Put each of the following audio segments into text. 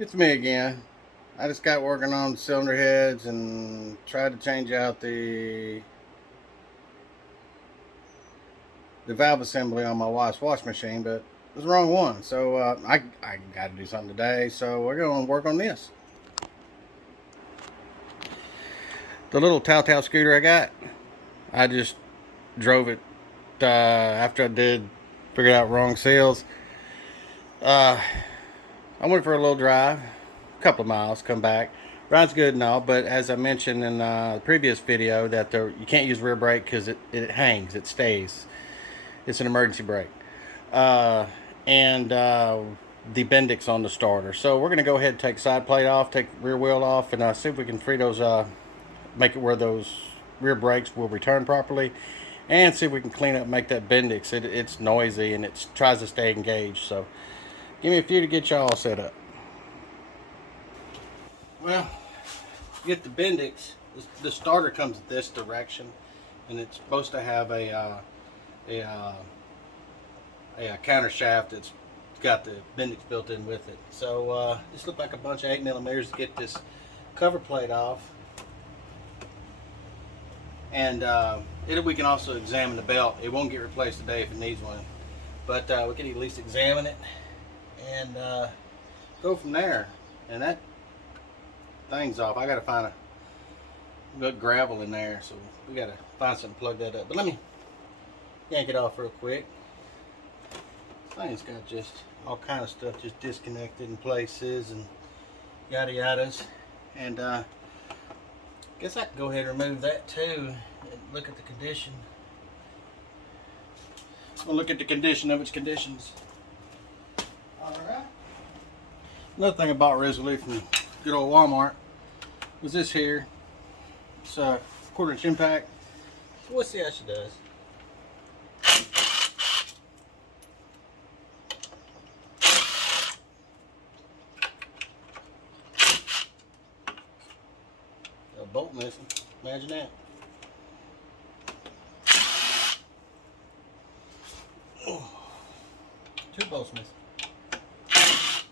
It's me again. I just got working on the cylinder heads and tried to change out the valve assembly on my wife's wash machine, but it was the wrong one. So I got to do something today. So we're going to work on this. The little Telltale scooter I got, I just drove it after I did figure out wrong seals. Uh, I went for a little drive, a couple of miles, come back. Ride's good and all, but as I mentioned in the previous video, that you can't use rear brake because it hangs, it stays. It's an emergency brake. Uh, and the Bendix on the starter. So we're going to go ahead and take side plate off, take rear wheel off, and see if we can free those, make it where those rear brakes will return properly, and see if we can clean up, make that Bendix. It's noisy and it tries to stay engaged. So give me a few to get y'all set up. Well, get the Bendix. The starter comes this direction, and it's supposed to have a, uh, a counter shaft that's got the Bendix built in with it. So this looks like a bunch of 8mm to get this cover plate off, and we can also examine the belt. It won't get replaced today if it needs one, but we can at least examine it and go from there. And that thing's off. I gotta find a good gravel in there, so we gotta find something to plug that up. But let me yank it off real quick. This thing's got just all kind of stuff just disconnected in places and yada yadas. And guess I can go ahead and remove that too and look at the condition. We'll look at the condition of its conditions. Alright. Another thing I bought recently from good old Walmart was this here. It's a 1/4 inch impact. So let's see how she does. A bolt missing. Imagine that. Oh, 2 bolts missing.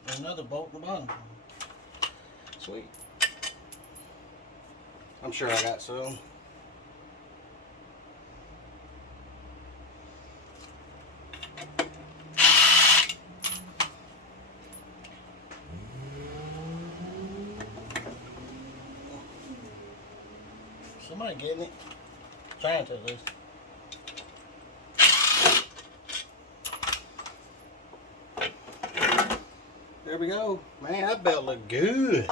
And another bolt in the bottom. Sweet. I'm sure I got some. Somebody getting it? Trying to at least. There we go. Man, that belt looked good.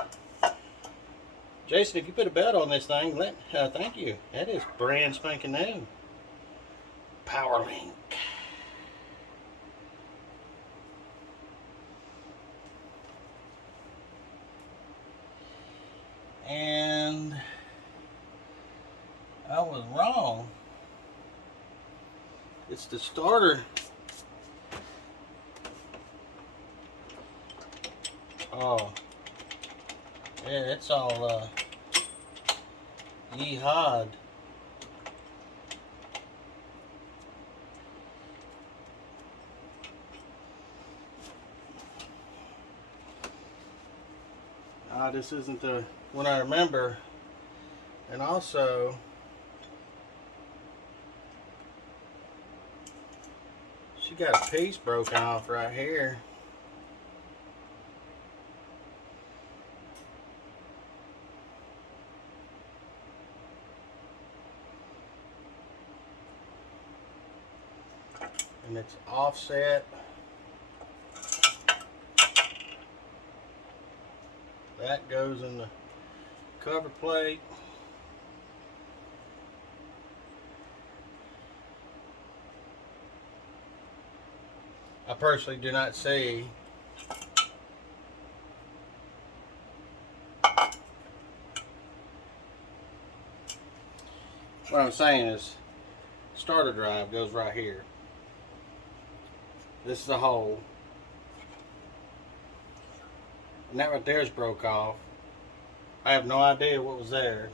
Jason, if you put a belt on this thing, thank you. That is brand spanking new. Power Link. And I was wrong. It's the starter. Oh. Yeah, it's all yeehawed. This isn't the one I remember. And also, she got a piece broken off right here. And it's offset. That goes in the cover plate. I personally do not see what I'm saying is starter drive goes right here. This is a hole. And that right there is broke off. I have no idea what was there,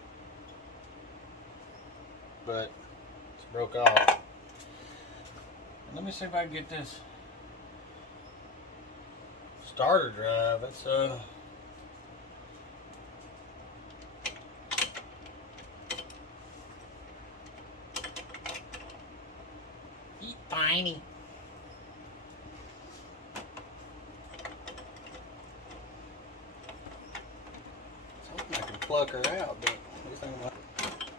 but it's broke off. Let me see if I can get this starter drive. It's tiny. I was hoping I could pluck her out, but at least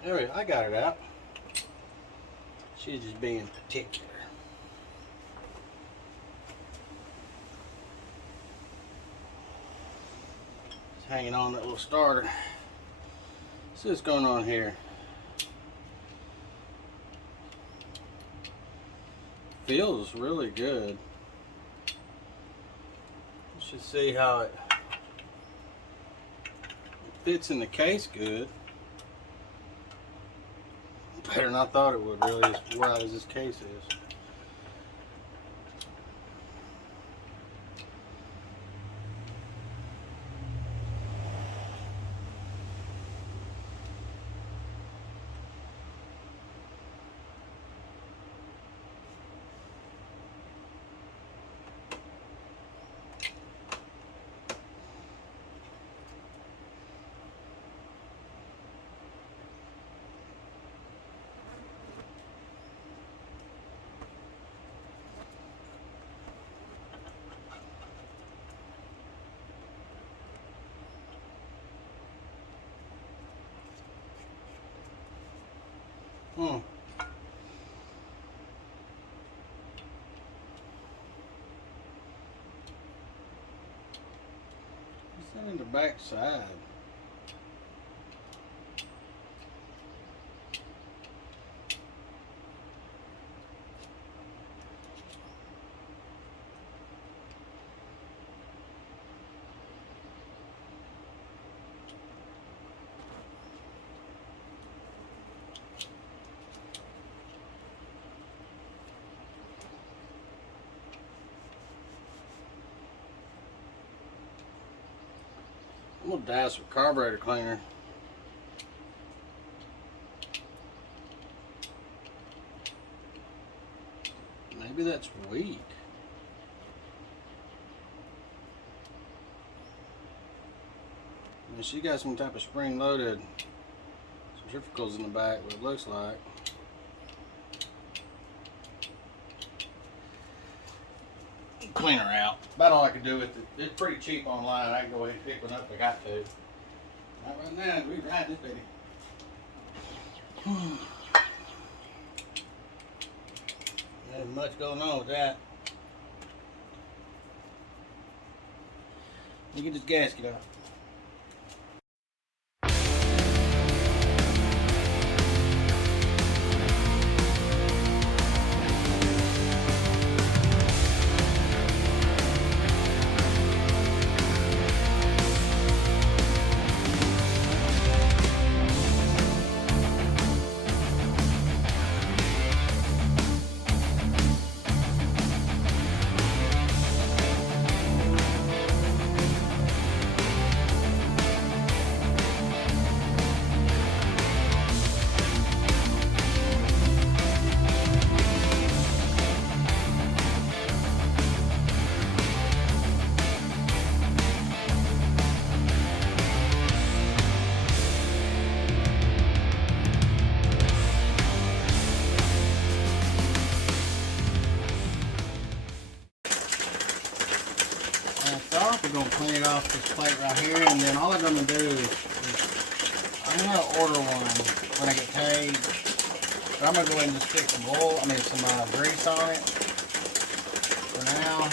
there we go. I got it out. She's just being particular. It's hanging on that little starter. See what's going on here. Feels really good. You should see how it fits in the case good. Better than I thought it would, really, as wide as this case is. It's in the back side. I'm gonna douse with carburetor cleaner. Maybe that's weak. I mean, she got some type of spring-loaded centrifugals in the back, what it looks like. Clean her out. About all I can do with it. It's pretty cheap online. I can go ahead and pick one up if I got to. Not right now. We ride this baby. There's much going on with that. Let me get this gasket out. We're going to clean it off this plate right here, and then all I'm going to do is I'm going to order one when I get paid. But I'm going to go ahead and just stick some oil, some grease on it for now.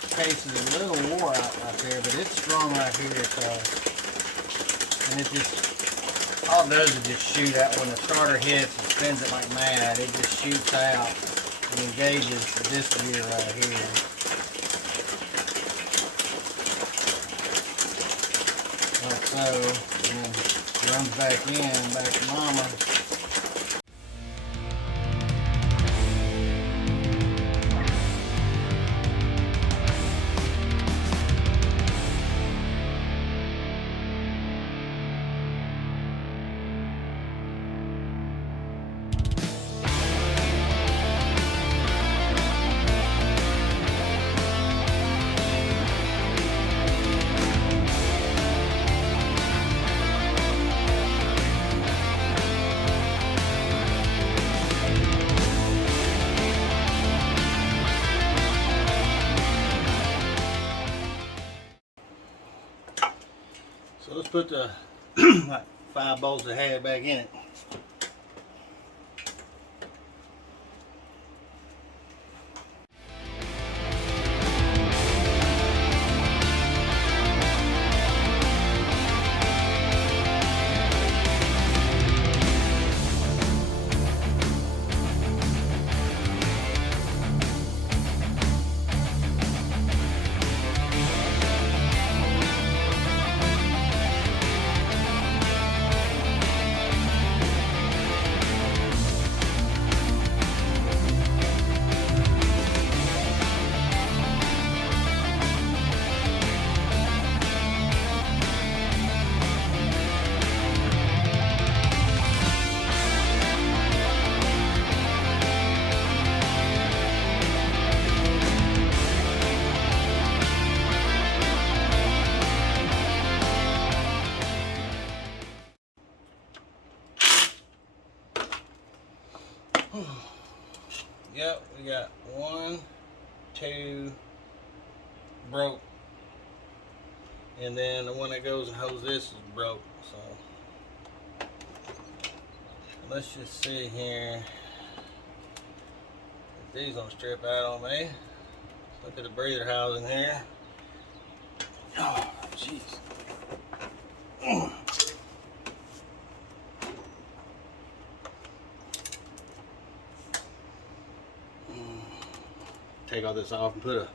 The case is a little wore out right there, but it's strong right here, so, and it just, all it does is just shoot out when the starter hits. It spins it like mad. It just shoots out and engages this gear right here. Like so. And then runs back in, back to mama. So let's put the like 5 bolts I had back in it. Yep, we got 1, 2 broke, and then the one that goes and holds this is broke. So let's just see here if these don't strip out on me. Look at the breather housing here. Oh, jeez. Take all this off and put a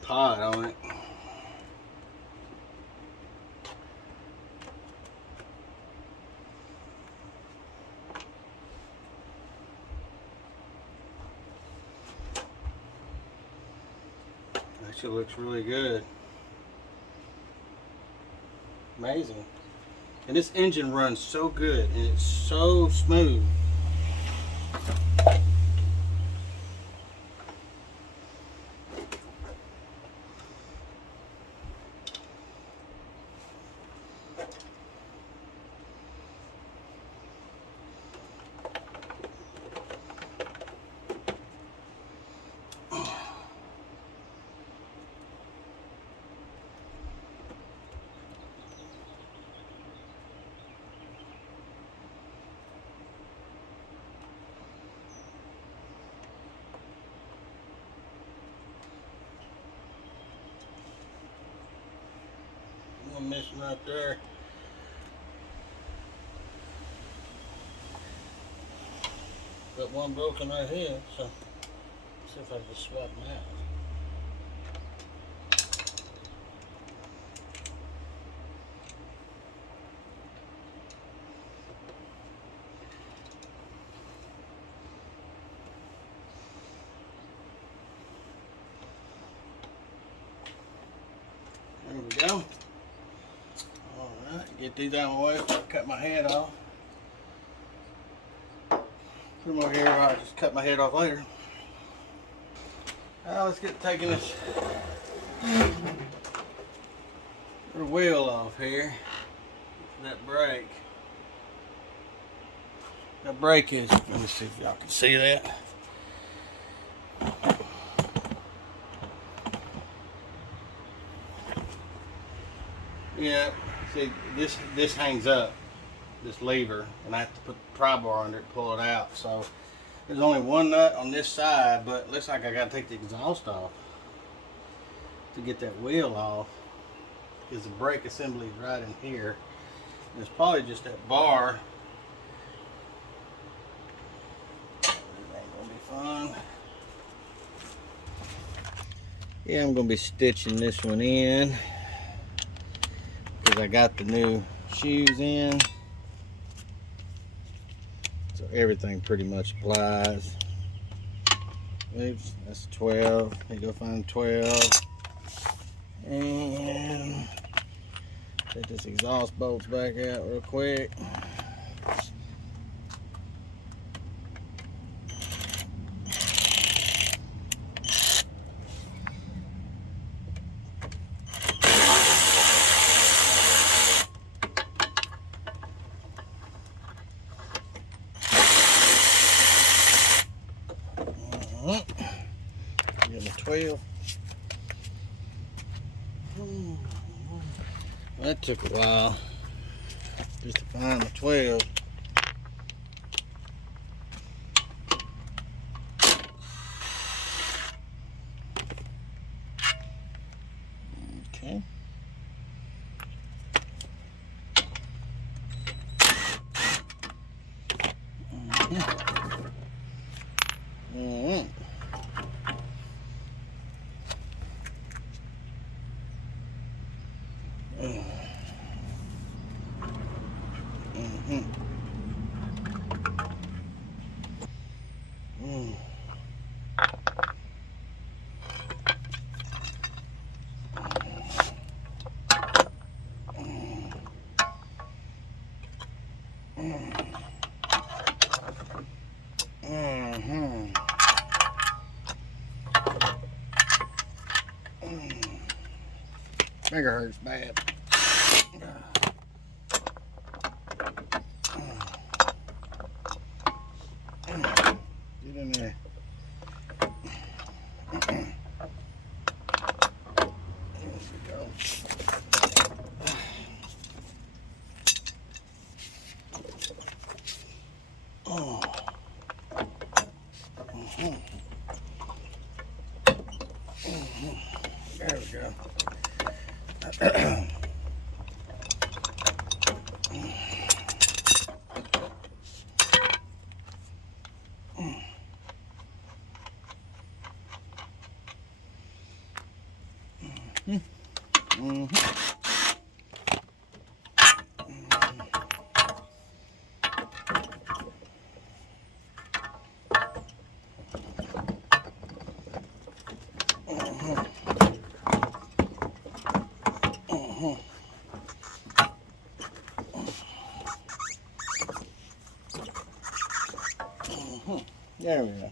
pod on it. Actually looks really good. Amazing. And this engine runs so good and it's so smooth. One missing right there. Got one broken right here, so let's see if I can swap them out. There we go. Alright, get these out of the way before I cut my head off. Put them over here, I'll just cut my head off later. Now let's get taking this wheel off here. That brake. That brake is, let me see if y'all can see that. Yeah, see this hangs up, this lever, and I have to put the pry bar under it to pull it out. So there's only one nut on this side, but it looks like I gotta take the exhaust off to get that wheel off, because the brake assembly is right in here. And it's probably just that bar. This ain't gonna be fun. Yeah, I'm gonna be stitching this one in, I got the new shoes in, so everything pretty much applies. Oops, that's 12. Let me go find 12. And take this exhaust bolts back out real quick. Get my 12. That took a while just to find the 12. Okay. Mm-hmm. Mm-hmm. Mm. Mm-hmm. Finger hurts bad. Get in there. There we go. Oh. Mm-hmm. Mm-hmm. There we go. Mm-hmm. There we go.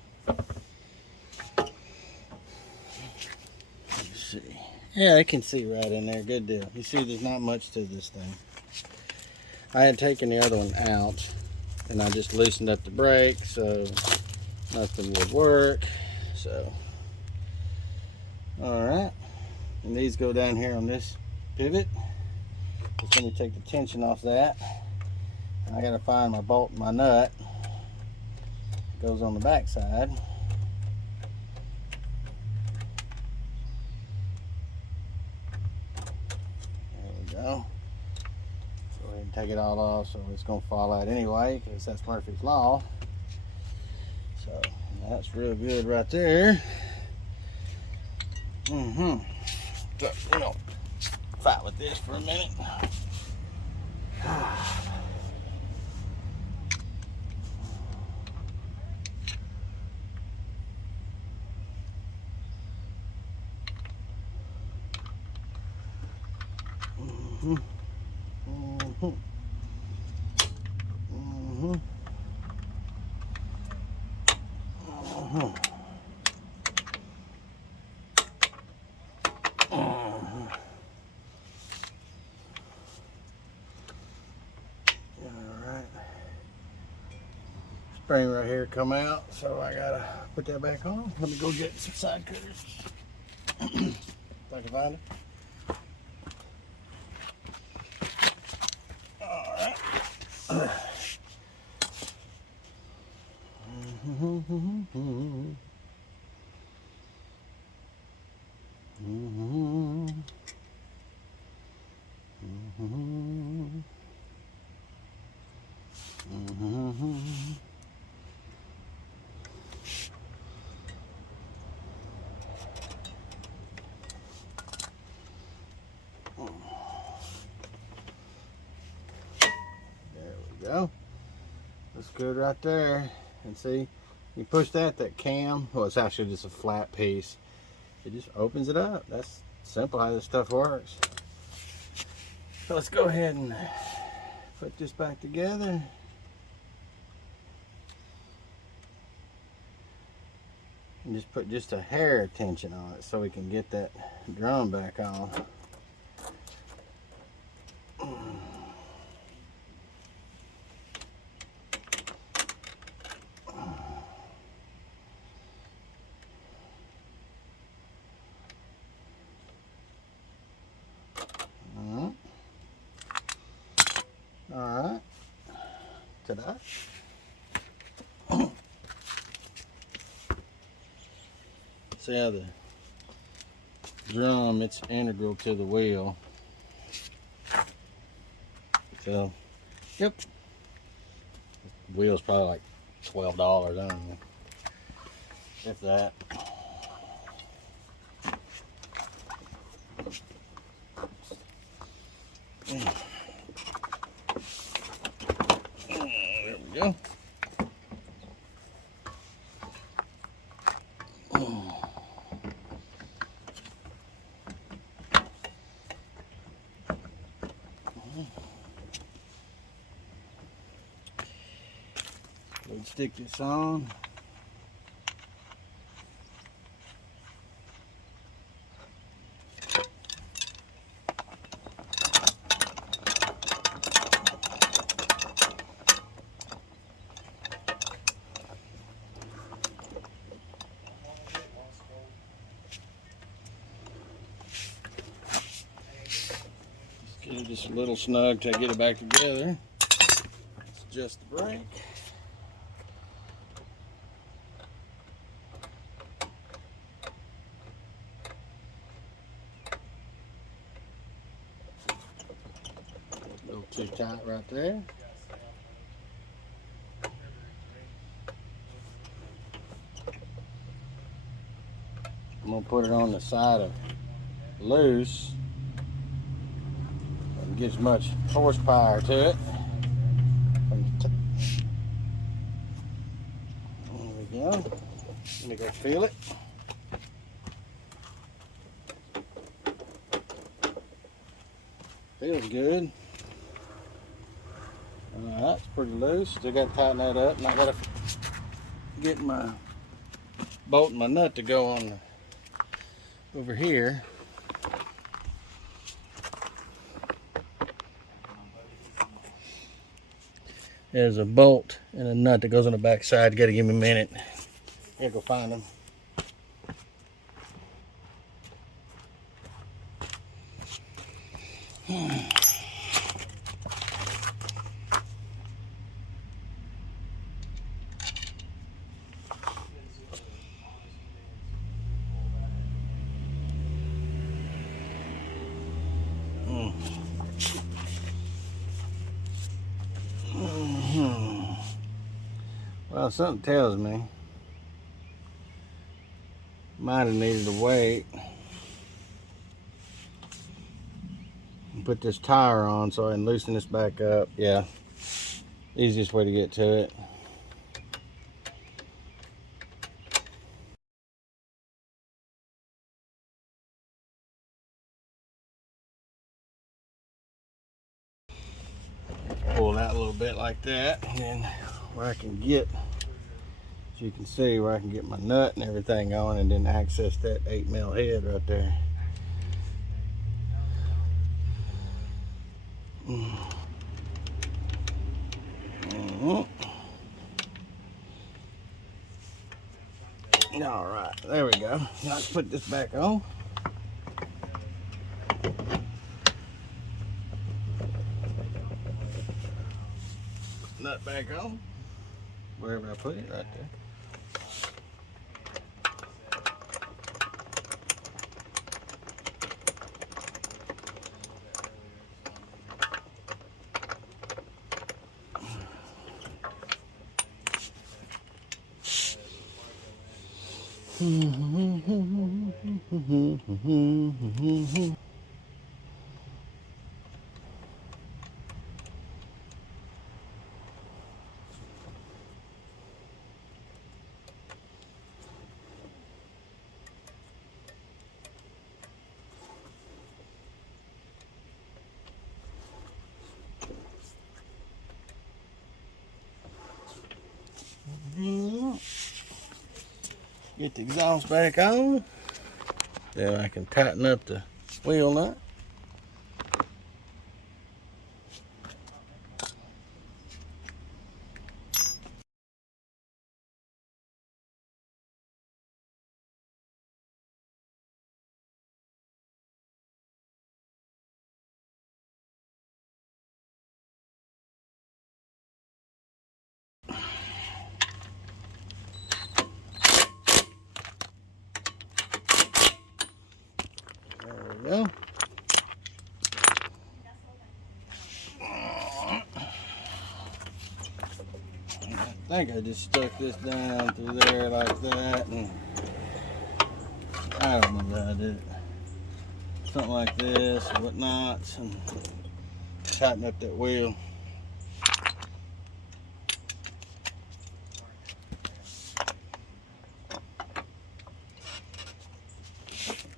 Let's see. Yeah, I can see right in there. Good deal. You see, there's not much to this thing. I had taken the other one out, and I just loosened up the brake, so nothing would work. So, all right. And these go down here on this pivot. Just let me take the tension off that. I gotta find my bolt and my nut. It goes on the back side. There we go. Go ahead and take it all off, so it's gonna fall out anyway, because that's Murphy's Law. So that's real good right there. Mm-hmm. So we're gonna fight with this for a minute. Mm-hmm. Mm-hmm. Mm-hmm. Mm-hmm. Mm-hmm. Alright. Spring right here come out, so I gotta put that back on. Let me go get some side cutters. If I can find it. Alright. There we go. That's good right there. And see, you push that cam, well, it's actually just a flat piece. It just opens it up. That's simple how this stuff works. So let's go ahead and put this back together. And just put just a hair of tension on it so we can get that drum back on. Alright. Ta-da. See how the drum, it's integral to the wheel. So, yep. The wheel's probably like $12, I don't know. If that. There we go. Let's stick this on. Get it just a little snug till I get it back together. Let's adjust the brake. A little too tight right there. I'm gonna put it on the side of loose. Doesn't get as much horsepower to it. There we go. Let me go feel it. Feels good. Alright, it's pretty loose. Still got to tighten that up, and I got to get my bolt and my nut to go on over here. There's a bolt and a nut that goes on the back side. You got to give me a minute. Here, go find them. Well, something tells me might have needed to wait and put this tire on so I can loosen this back up. Yeah, easiest way to get to it. Pull it out a little bit like that, and then where I can get, as you can see, where I can get my nut and everything on, and then access that 8mm head right there. All right, there we go. Now let's put this back on. Nut back on, wherever I put it, right there. Get the exhaust back on. Then I can tighten up the wheel nut. think I just stuck this down through there like that, and I don't know how I did it. Something like this with knots, and tighten up that wheel.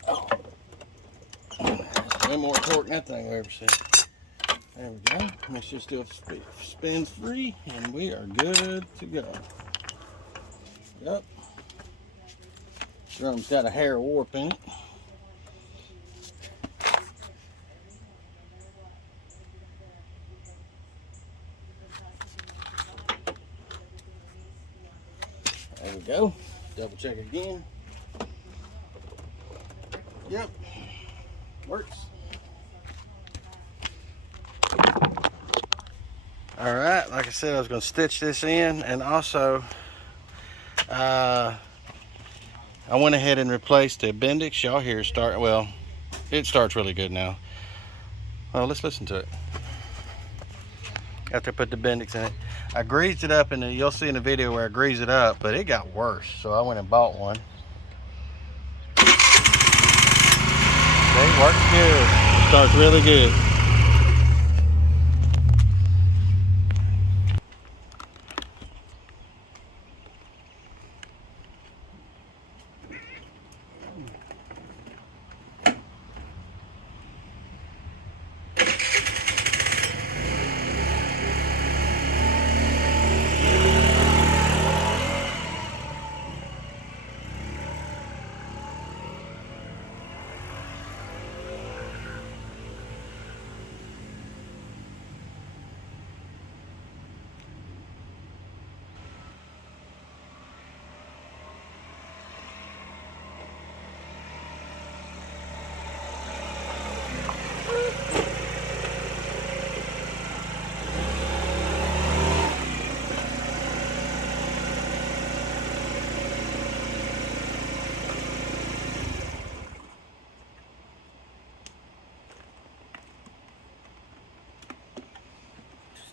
Oh, there's way more torque than that thing we ever seen. There we go. Make sure it still spins free, and we are good to go. Yep. Drum's got a hair warp in it. There we go. Double check again. Yep. Works. Alright, like I said, I was going to stitch this in, and also I went ahead and replaced the Bendix. Y'all hear it start, well, it starts really good now. Well, let's listen to it. After I put the Bendix in it. I greased it up, and you'll see in the video where I greased it up, but it got worse, so I went and bought one. It works good. It starts really good.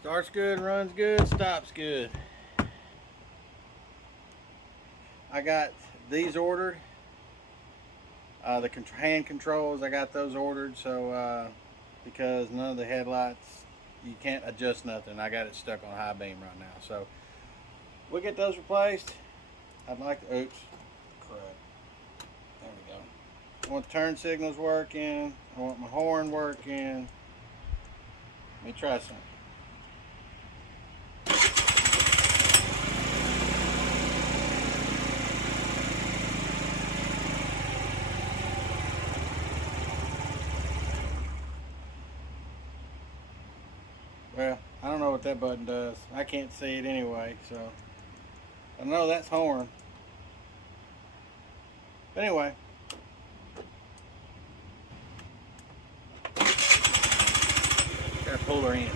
Starts good, runs good, stops good. I got these ordered. The hand controls, I got those ordered, so because none of the headlights, you can't adjust nothing. I got it stuck on high beam right now. So we'll get those replaced. I'd like to, oops, crap. There we go. I want the turn signals working. I want my horn working. Let me try something. Well, I don't know what that button does. I can't see it anyway, so I know that's horn. But anyway. Gotta pull her in.